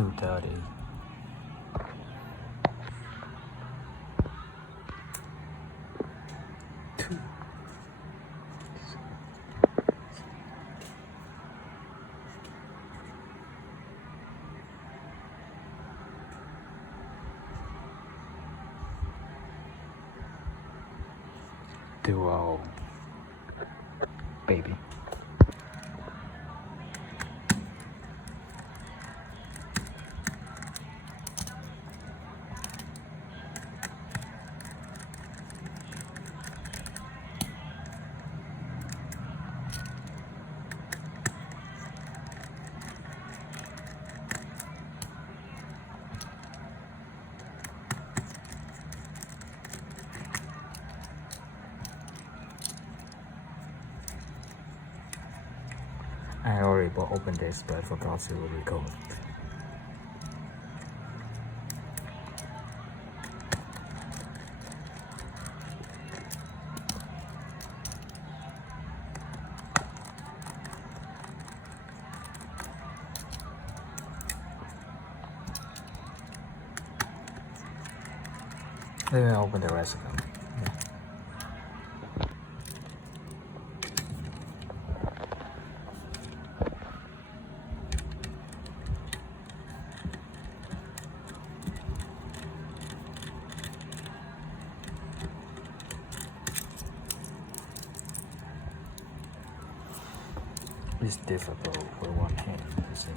230. Duo, baby. I already opened this, but I forgot to record. Let me open the rest of them. It's difficult with one hand, you see.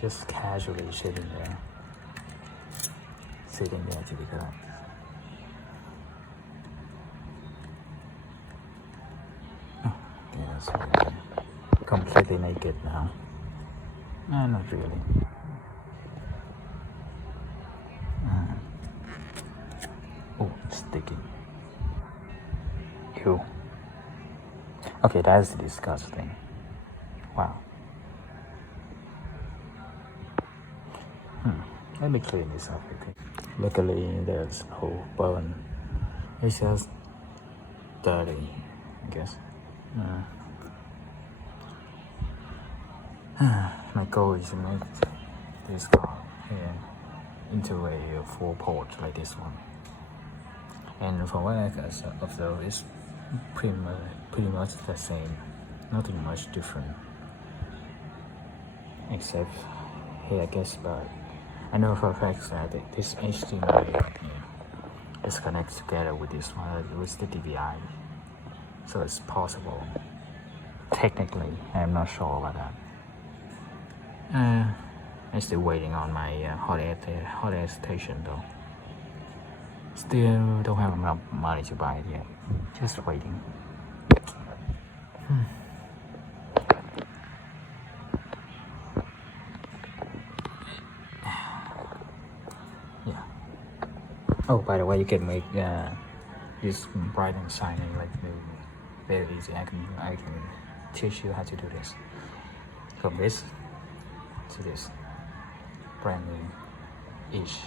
Just casually sitting there to be cut. Oh, yes, completely naked now. Not really. Oh, sticky. Ew. Okay, that's disgusting. Wow. Let me clean this up real quick. Luckily, there's no burn. It's just dirty, I guess. My goal is to make this car here into a full port like this one. And from what I can observe, it's pretty much the same. Nothing much different, except here, I guess. But I know for a fact that this HDMI is connected together with this one, with the DVI, so it's possible. Technically, I'm not sure about that. I'm still waiting on my hot air station though. Still don't have enough money to buy it yet. Just waiting. Yeah. Oh, by the way, you can make this bright and shiny like very easy. I can teach you how to do this. From this to this, brand new ish.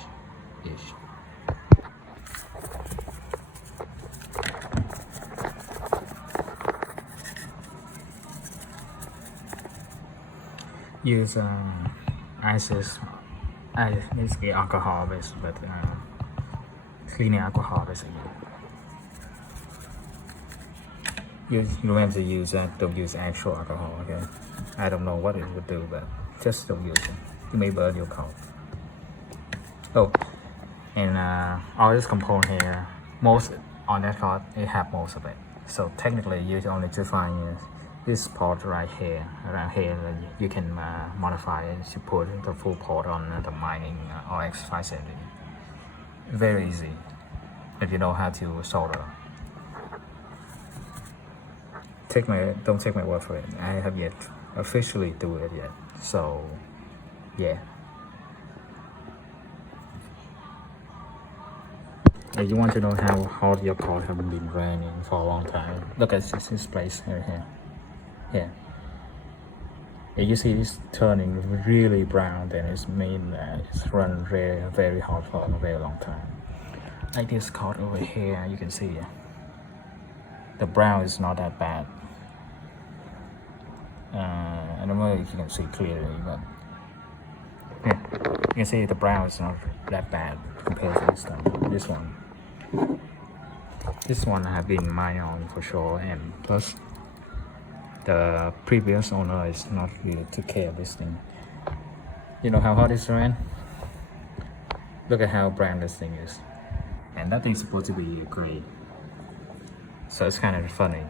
Use ISIS. It's the alcohol based, but cleaning alcohol basically. You don't have to use that. Don't use actual alcohol. Okay. I don't know what it would do, but just don't use it. You may burn your car. Oh, and all this component here, most on that car, it have most of it. So technically, you only to find this part right here, around here. You can modify it to put the full port on the mining RX 570. Very easy if you know how to solder. Don't take my word for it. I have yet officially do it yet. So yeah. If you want to know how hot your car has been running for a long time, look at this place right here. Yeah. If you see this turning really brown, then it's mean it's run very hot for a very long time. Like this car over here, you can see the brown is not that bad. I don't know if you can see clearly, but yeah, you can see the brown is not that bad compared to this one. This one I have been mine on for sure, and plus the previous owner is not really took care of this thing. You know how hot this ran? Look at how brown this thing is, and that thing's supposed to be gray, so it's kind of funny.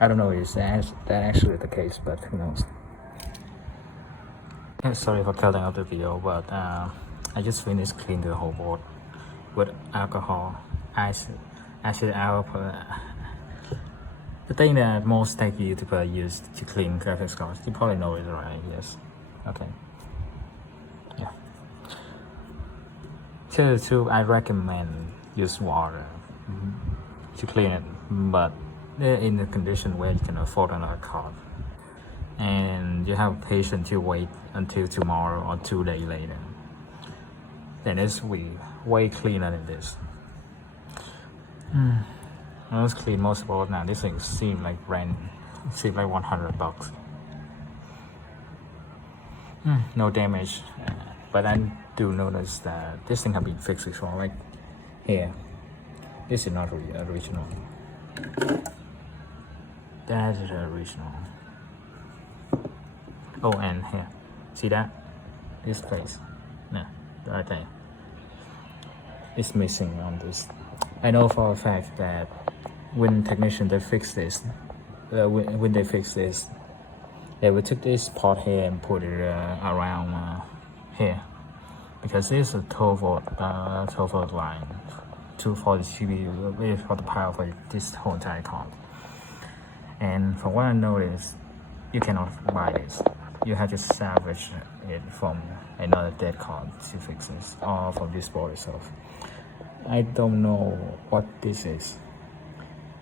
I don't know if that actually the case, but who knows. Sorry for cutting out the video, but I just finished cleaning the whole board with alcohol, acid alcohol. The thing that most tech YouTubers use to clean graphics cards, you probably know it, right? Yes. Okay. Yeah. To I recommend use water to clean it, but in the condition where you can afford another card, and you have patience to wait until tomorrow or 2 days later, then it's way cleaner than this. I was clean most of all now. This thing seems like $100. No damage, but I do notice that this thing has been fixed before. Like here, this is not original. That is original. Oh, and here, see that? This place, no, right there. It's missing on this. I know for a fact that when technicians they fix this, when they fix this, they will take this part here and put it around here, because this is a 12 volt line, 240 GPU, really for the power for this whole entire card. And from what I noticed, you cannot buy this. You have to salvage it from another dead card to fix this, or from this board itself. I don't know what this is.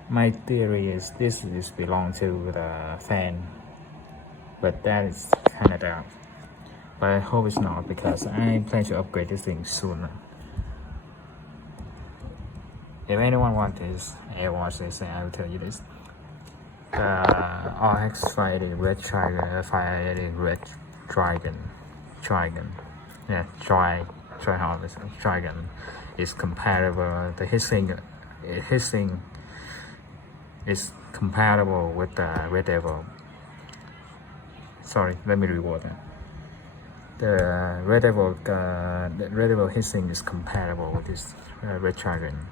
My theory is this belong to the fan, but that is kind of doubt. But I hope it's not, because I plan to upgrade this thing sooner. If anyone wants this, I watch this, and I will tell you this. The RX 580 Red Dragon, 580 Red Dragon, yeah, Dragon is compatible. The hissing is compatible with the Red Devil. Sorry, let me reword that. The Red Devil hissing is compatible with this Red Dragon.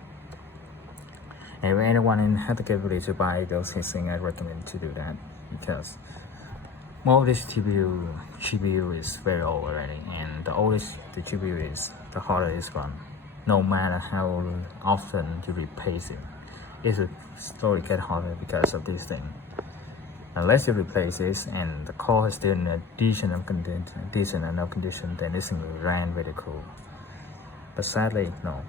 And if anyone has the capability to buy those hissing, I recommend to do that, because more of this GPU is very old already, and the older the GPU is, the harder it's run. No matter how often you replace it, it will slowly get harder because of this thing. Unless you replace this and the core is still in a decent enough condition, then this thing will run very cool. But sadly, no.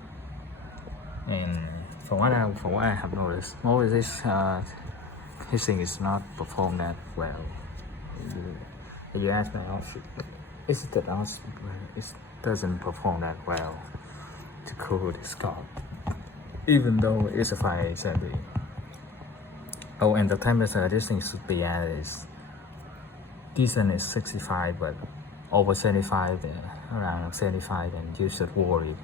And from what I have noticed, more of this hissing is not performed that well. If you ask me, it doesn't perform that well to cool this card, even though it's a 570. Oh, and the temperature this thing should be at is decent is 65, but over 75, around 75, and you should worry,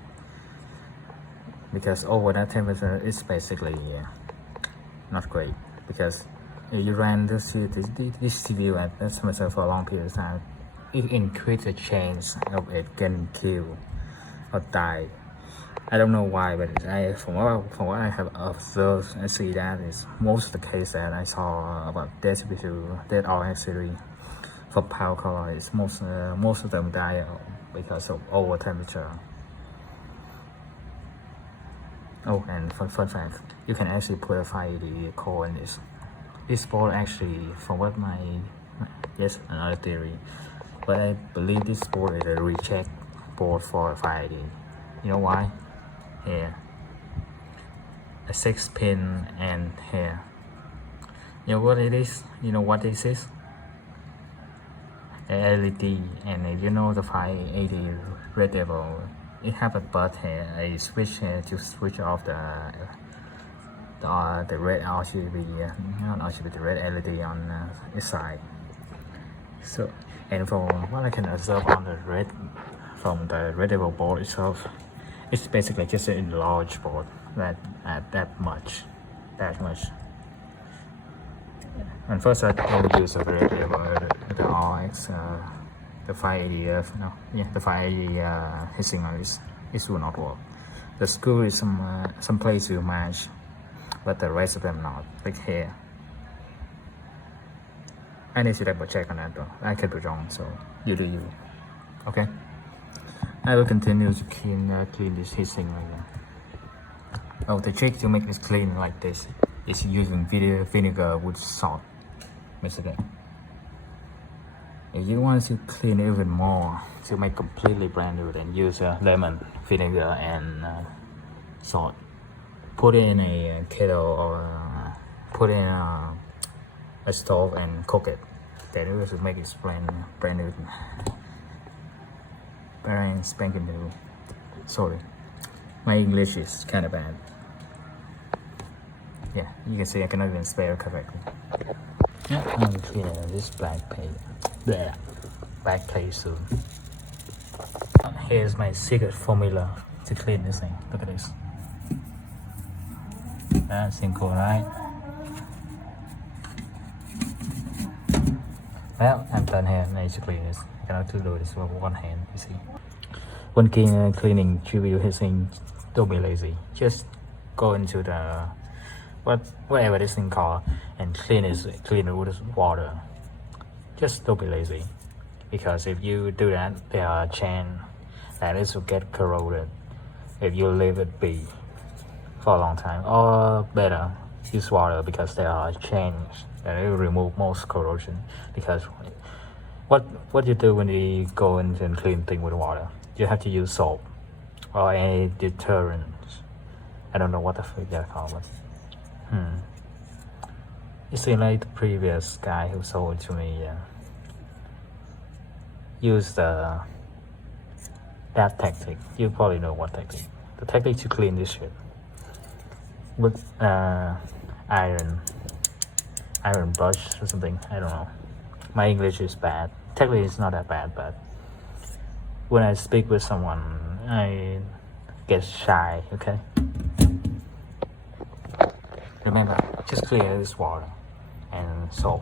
because over that temperature it's basically not great, because if you ran this CPU at that temperature for a long period of time, it increases the chance of it getting killed or die. I don't know why, but from what I have observed, I see that is most of the case that I saw about dead RX series for PowerColor is most of them die because of over temperature. Oh, and fun fact, you can actually put a 580 core in this. This board actually, from what yes, another theory, but I believe this board is a reject board for a 580. You know why? Here, a 6-pin, and here. You know what it is? You know what this is? A LED, and you know the 580 Red Devil. It have a button here, a switch here to switch off the the red RGB, not RGB, the red LED on its side. So, and from what I can observe on the red, from the readable board itself, it's basically just an enlarged board that much. And first I don't use a variable, the RX, the 580, the 580 heatsink it will not work. The screw is some place will match, but the rest of them not, like here. I need to double check on that though. I could be wrong, so you do you. Okay. I will continue to clean this heatsink right now. Oh, the trick to make this clean like this is using vinegar with salt. Basically, if you want to clean even more, to make completely brand new, then use lemon, vinegar, and salt. Put it in a kettle or put it in a stove and cook it. Then it will make it brand new, brand spanking new. Sorry, my English is kind of bad. Yeah, you can see I cannot even spell correctly. Yeah, I'm gonna clean this black plate. There, black plate soon. Here's my secret formula to clean this thing. Look at this. That's simple, right? Well, I'm done here. I need to clean this. I cannot do this with one hand, you see. When cleaning trivial heatsink, don't be lazy. Just go into the whatever this thing called and clean it with water. Just don't be lazy, because if you do that, there are a chance that it will get corroded if you leave it be for a long time. Or better, use water, because there are a chance that it will remove most corrosion. Because what you do when you go in and clean things with water, you have to use soap or any deterrent. I don't know what the fuck they're called, but it seems like the previous guy who sold it to me used that tactic. You probably know what tactic. The tactic to clean this shit with iron brush or something. I don't know. My English is bad. Technically, it's not that bad, but when I speak with someone, I get shy. Okay. Remember, just clear this water and soap.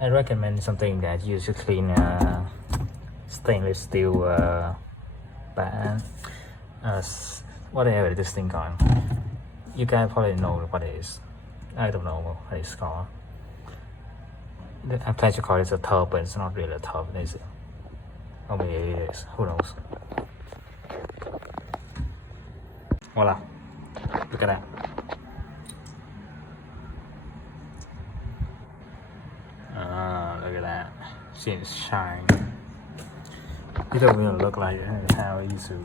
I recommend something that you should clean stainless steel whatever this thing called. You guys probably know what it is. I don't know what it's called. I try to call it a tub, but it's not really a tub, is it? Or maybe it is. Who knows? Voila. Look at that. Look at that. See it shine. It don't really look like how it used to.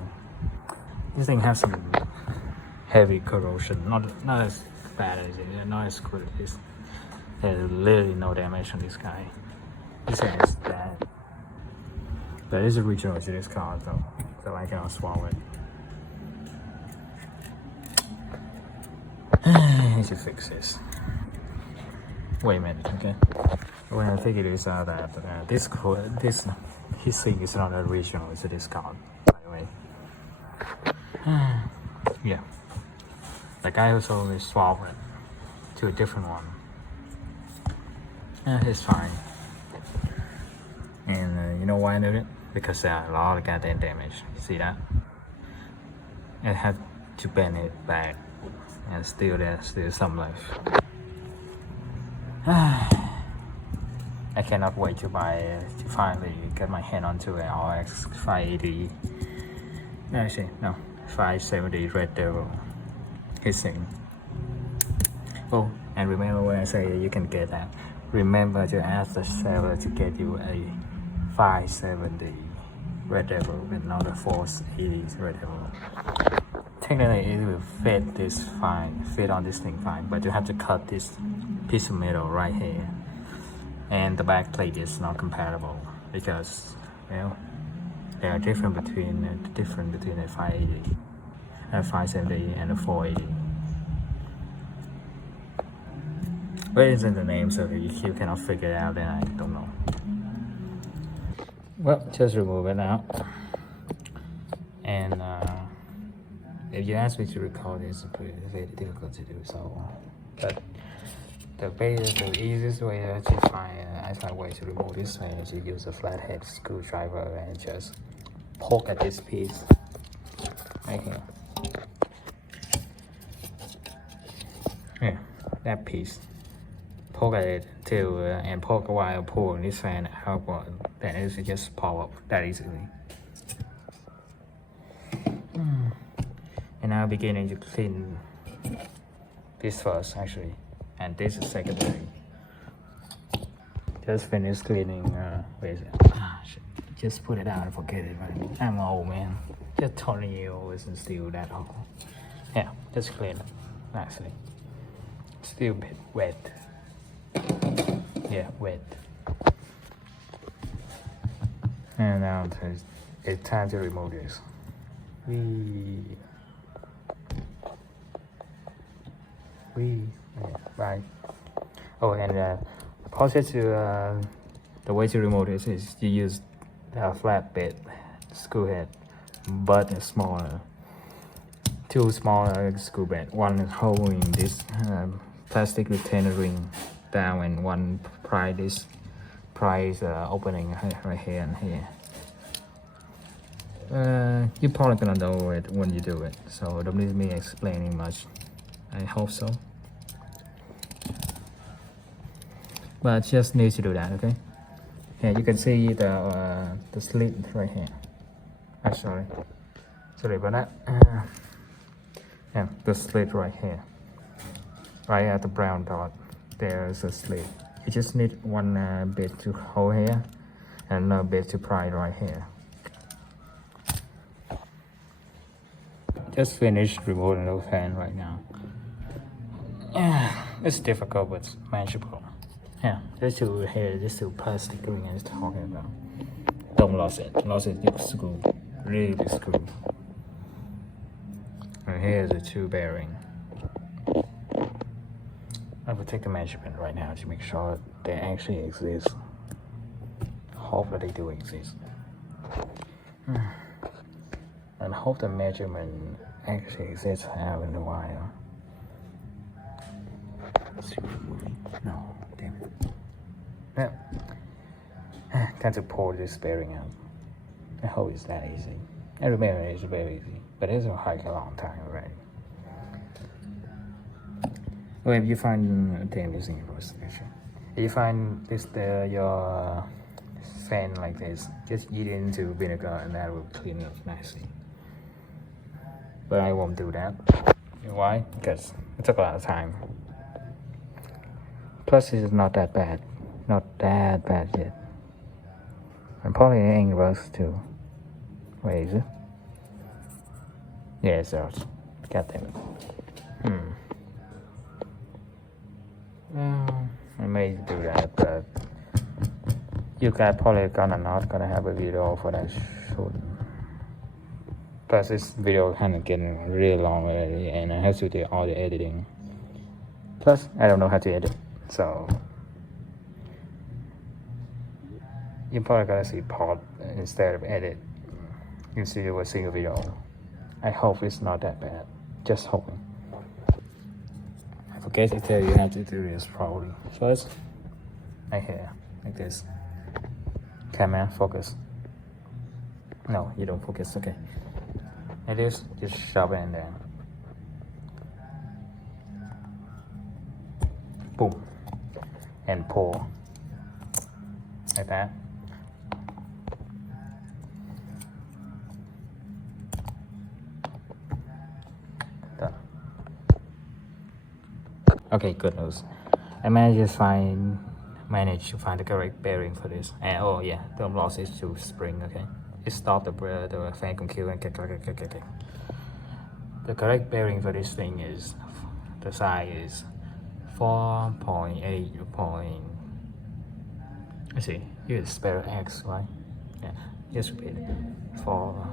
This thing has some heavy corrosion. Not as bad as it. Not as good as this. There's literally no damage on this guy. This thing is bad. But it's original to this car though, so I cannot swallow it. I need to fix this. Wait a minute, okay? When I figured this out, that this heatsink is not original, it's a discount, by the way. Yeah. The guy who sold me swapped it to a different one. It's fine. And you know why I did it? Because there are a lot of goddamn damage. See that? I had to bend it back. And still there's still some left. I cannot wait to finally get my hand onto an RX 580. Actually, no, 570 Red Devil heatsink. Oh, and remember when I say you can get that, remember to ask the seller to get you a 570 Red Devil and not a 480 Red Devil. Technically, it will fit on this thing fine, but you have to cut this piece of metal right here, and the back plate is not compatible because, well, there are different between the 580, 570, and the 480. Where isn't the name? So if you cannot figure it out, then I don't know. Well, just remove it now. And if you ask me to record, it's very difficult to do so. But the easiest way to actually find way to remove this one is to use a flathead screwdriver and just poke at this piece right here. Yeah, that piece. Poke at it till and poke while pulling this fan outward. Then it will just pop up that easily. And now beginning to clean this first actually, and this is secondary. Just finished cleaning. Where is it? Shit. Just put it out and forget it. Right? I'm old man. Just 20 years old isn't still that old. Yeah, just clean it nicely. Still a bit wet. Yeah, wet. And now it's time to remove this. Yeah, right. Oh, and process to the way to remove this is you use a flat bit screw head, but a smaller, two smaller screw bit. One is holding this plastic retainer ring down, and one pry this opening right here and here. You're probably gonna know it when you do it, so don't need me explaining much. I hope so. But just need to do that, okay? Yeah, you can see the slit right here. Sorry about that. Yeah, the slit right here, right at the brown dot. There's a slit. You just need one bit to hold here, and another bit to pry right here. Just finished removing the fan right now. Yeah, it's difficult but it's manageable. Yeah, this two here, this two plastic ring I was talking about. Don't lose it. You screw. Really screw. And here's the two bearing. I will take the measurement right now to make sure they actually exist. Hope that they do exist. And hope the measurement actually exists out in the wire. No, damn it. Yeah. Time to pull this bearing out. I hope it's that easy. I remember it's very easy, but it's a hike a long time already. Well, if you find using for section, if you find this your fan like this, just eat it into vinegar and that will clean it up nicely. But I won't do that. Why? Because it took a lot of time. Plus, it's not that bad. Not that bad yet. And probably ain't worse too. Where is it? Yeah, it's ours. God damn it. I may do that, but you guys probably not gonna have a video for that shoot. Plus, this video kind of getting really long already, and I have to do all the editing. Plus, I don't know how to edit, so you're probably gonna see part instead of edit. You see a single video. I hope it's not that bad. Just hoping. I forget to tell you how to do this probably. First, right here, like this. Camera, focus. No, you don't focus, okay. Like this, just shove it in there. Boom. And pull. Like that. Done. Okay, good news. I managed to find the correct bearing for this. And oh yeah, don't lose it to spring, okay? It stopped the fan computer and click. The correct bearing for this thing is, the size is 4.8. Let's see, here's spare X, right? Yeah, just repeat it. for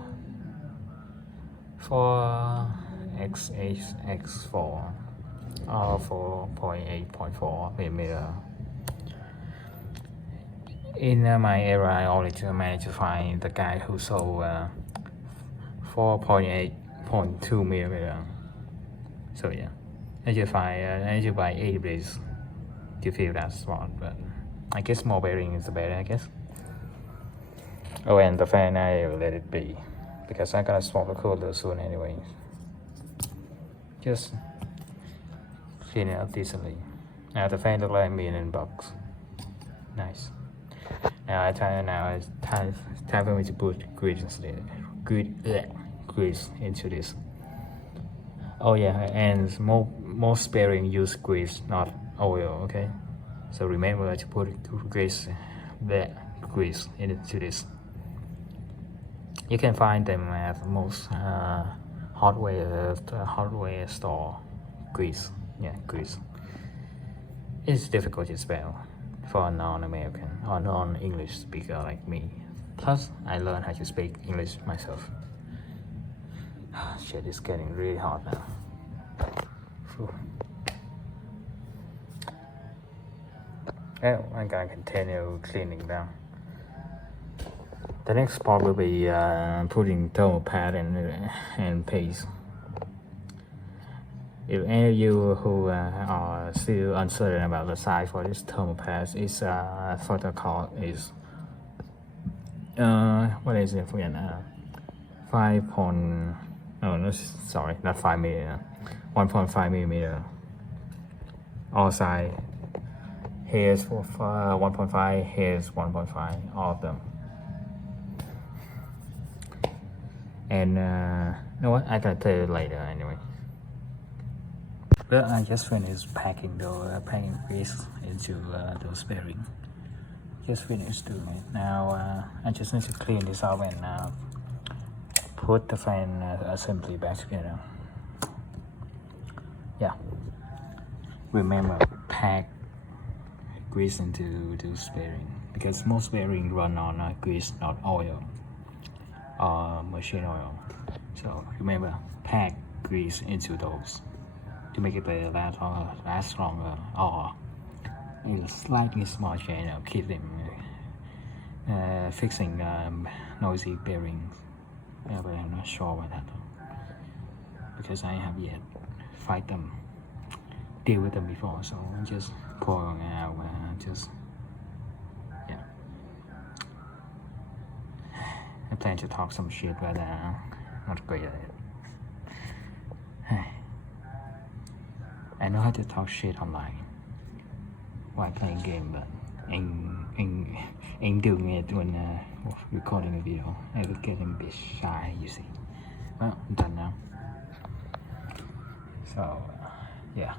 XHX4 or 4.8.4 millimeter. In my era, I only managed to find the guy who sold 4.8.2 millimeter. So yeah, I should buy 80 blades to fill that spot, but I guess more bearing is the better, I guess. Oh, and the fan, I will let it be because I gotta swap the cooler soon anyway. Just clean it up decently. Now the fan looks like $1,000,000. Nice. Now it's time for me to put grease into this. Oh yeah, and most bearing use grease, not oil. Okay, so remember to put grease into this. You can find them at most hardware store. Grease, yeah, grease. It's difficult to spell for a non-American or non-English speaker like me. Plus, I learned how to speak English myself. Shit, it's getting really hot now. Whew. Well, I'm gonna continue cleaning now. The next part will be putting thermal pad and paste. If any of you who are still uncertain about the size for this thermal pad, its further cost is what is it for 1.5 millimeter. All side. Here's for 1.5. Here's 1.5. All of them. And you know what? I gotta tell you later anyway. Well, I just finished packing grease into those bearings. Just finished doing it. Now I just need to clean this up and put the fan assembly back together. Yeah. Remember, pack grease into those bearings because most bearings run on grease, not oil or machine oil. So remember, pack grease into those to make it last longer, or in a slightly small channel, keep them fixing noisy bearings. Yeah, but I'm not sure about that because I have yet deal with them before, so I'm just pouring out yeah. I plan to talk some shit, but not great at it. I know how to talk shit online while playing game, but ain't doing it when recording a video. I was getting a bit shy, you see. Well, I'm done now. So, yeah.